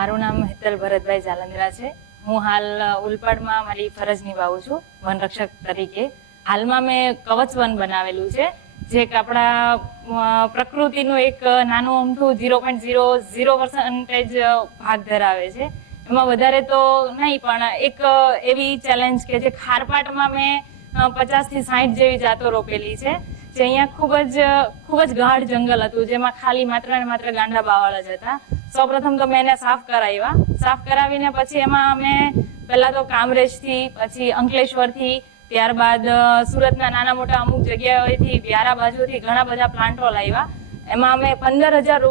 મારું નામ હેતલ ભરતભાઈ જાલંદરા છે. હું હાલ ઉલપાડમાં મારી ફરજ નિભાવું છું, વનરક્ષક તરીકે. હાલમાં મેં કવચ વન બનાવેલું છે, જે આપણા પ્રકૃતિનું એક નાનું અમથું zero point zero zero percentage ભાગ ધરાવે છે. એમાં વધારે તો નહીં, પણ એક એવી ચેલેન્જ કે જે ખારપાટમાં મેં પચાસથી સાઠ જેવી જાતો રોપેલી છે, જે અહીંયા ખૂબ જ ખૂબ જ ગાઢ જંગલ હતું, જેમાં ખાલી માત્ર ને માત્ર ગાંડા બાવાળા જ હતા. સૌપ્રથમ તો મેં એને સાફ કરાવ્યા. સાફ કરાવીને પછી એમાં અમે પહેલા તો કામરેજથી, પછી અંકલેશ્વરથી, ત્યારબાદ સુરતના નાના મોટા અમુક જગ્યાઓથી વ્યારા બાજુથી ઘણા બધા પ્લાન્ટો લાવ્યા. એમાં અમે પંદર હજાર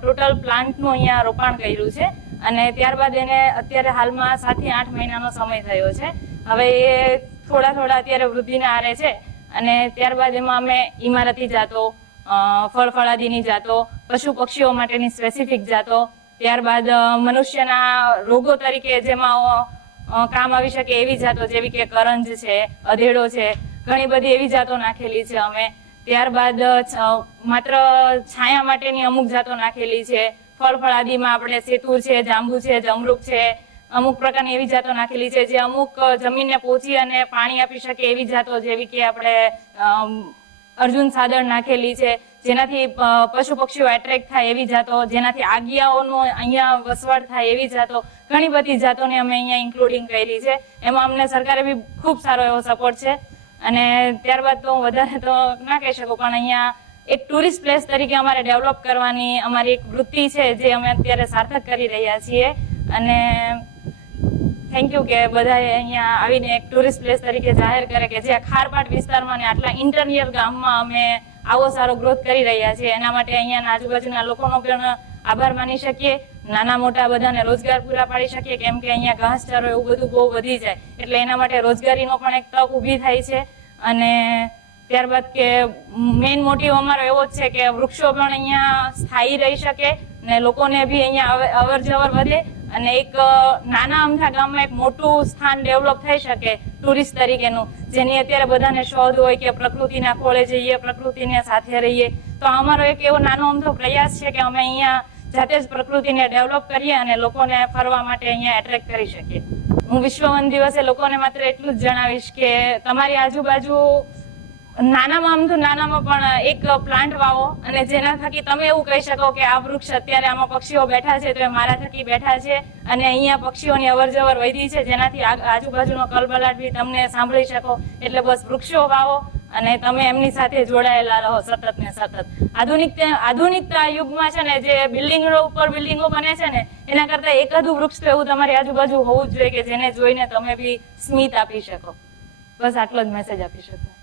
ટોટલ પ્લાન્ટનું અહીંયા રોપાણ કર્યું છે. અને ત્યારબાદ એને અત્યારે હાલમાં સાતથી આઠ મહિનાનો સમય થયો છે. હવે એ થોડા થોડા અત્યારે વૃદ્ધિના આરે છે. અને ત્યારબાદ એમાં અમે ઇમારતી જાતો અ, ફળ ફળાદીની જાતો પશુ પક્ષીઓ માટેની સ્પેસિફિક જાતો. ત્યારબાદ મનુષ્યના રોગો તરીકે જેમાં કામ આવી શકે એવી જાતો જેવી કે કરંજ છે અધેડો છે ઘણી બધી એવી જાતો નાખેલી છે અમે. ત્યારબાદ માત્ર છાયા માટેની અમુક જાતો નાખેલી છે. ફળ ફળાદીમાં આપણે સેતુર છે જાંબુ છે જમરૂક છે અમુક પ્રકારની એવી જાતો નાખેલી છે જે અમુક જમીનને પહોંચી અને પાણી આપી શકે એવી જાતો જેવી કે આપણે અર્જુન સાદળ નાખેલી છે, જેનાથી પશુ પક્ષીઓ એટ્રેક્ટ થાય એવી જાતો, જેનાથી આગિયાઓનો અહીંયા વસવાટ થાય એવી જાતો, ઘણી બધી જાતોને અમે અહીંયા ઇન્ક્લુડિંગ કરી છે. એમાં અમને સરકારે બી ખૂબ સારો એવો સપોર્ટ છે. અને ત્યારબાદ તો હું વધારે તો ના કહી શકું, પણ અહીંયા એક ટુરિસ્ટ પ્લેસ તરીકે અમારે ડેવલપ કરવાની અમારી એક વૃત્તિ છે, જે અમે અત્યારે સાર્થક કરી રહ્યા છીએ. અને થેન્ક યુ કે બધાએ અહીંયા આવીને એક ટુરિસ્ટ પ્લેસ તરીકે જાહેર કરે કે જે ખારપાટ વિસ્તારમાં ને આટલા ઇન્ટરનિયર ગામમાં અમે આવો સારો ગ્રોથ કરી રહ્યા છીએ. એના માટે અહીંયાના આજુબાજુના લોકોનો પણ આભાર માની શકીએ. નાના મોટા બધાને રોજગાર પૂરા પાડી શકીએ. કેમ કે અહીંયા ઘાસચારો એવું બધું બહુ વધી જાય. એટલે એના માટે રોજગારીનો પણ એક તક ઊભી થાય છે. અને ત્યારબાદ કે મેઇન મોટિવ અમારો એવો જ છે કે વૃક્ષો પણ અહીંયા સ્થાયી રહી શકે ને લોકોને બી અહીંયા અવ- અવર જવર વધે. અને એક નાના અમથા ગામમાં એક મોટું સ્થાન ડેવલપ થઈ શકે ટુરિસ્ટ તરીકેનું, જેની અત્યારે બધાને શોધ હોય કે પ્રકૃતિના ખોળે જઈએ, પ્રકૃતિને સાથે રહીએ. તો અમારો એક એવો નાનો અમથો પ્રયાસ છે કે અમે અહીંયા જાતે જ પ્રકૃતિને ડેવલપ કરીએ અને લોકોને ફરવા માટે અહીંયા એટ્રેક્ટ કરી શકીએ. હું વિશ્વ વન દિવસે લોકોને માત્ર એટલું જ જણાવીશ કે તમારી આજુબાજુ નાનામાં આમ તો નાનામાં પણ એક પ્લાન્ટ વાવો અને જેના થકી તમે એવું કહી શકો કે આ વૃક્ષ અત્યારે આમાં પક્ષીઓ બેઠા છે, તો એ મારા થકી બેઠા છે અને અહીંયા પક્ષીઓની અવર જવર વધી છે, જેનાથી આજુબાજુનો કલબલાટ બી તમને સાંભળી શકો. એટલે બસ વૃક્ષો વાવો અને તમે એમની સાથે જોડાયેલા રહો સતત ને સતત. આધુનિક આધુનિકતા યુગમાં છે ને જે બિલ્ડિંગો ઉપર બિલ્ડિંગો બને છે ને, એના કરતા એક એકાદું વૃક્ષ તો એવું તમારી આજુબાજુ હોવું જ જોઈએ કે જેને જોઈને તમે બી સ્મિત આપી શકો. બસ આટલો જ મેસેજ આપી શકો.